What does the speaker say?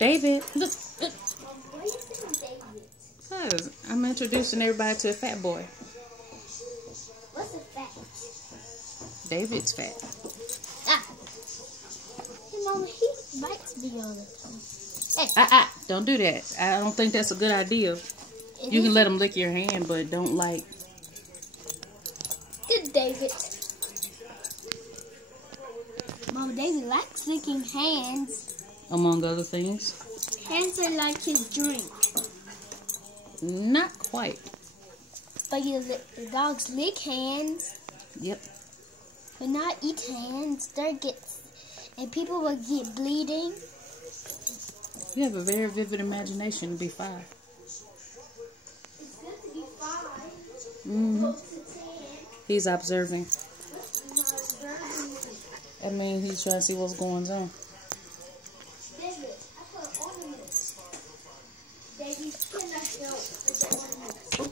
David, look. Why are you saying David? Because I'm introducing everybody to a fat boy. What's a fat? David's fat. Ah. Hey, Mama, he bites me all the time. Hey. Don't do that. I don't think that's a good idea. You can let him lick your hand, but don't like. Good David. Mama, David likes licking hands. Among other things. Hands are like his drink. Not quite. But the dogs lick hands. Yep. But not eat hands. And people will get bleeding. You have a very vivid imagination to be 5. It's good to be 5. Mm-hmm. Go to 10. He's observing. Observing. I mean, he's trying to see what's going on. David, I put ornaments. David, you cannot show the ornaments.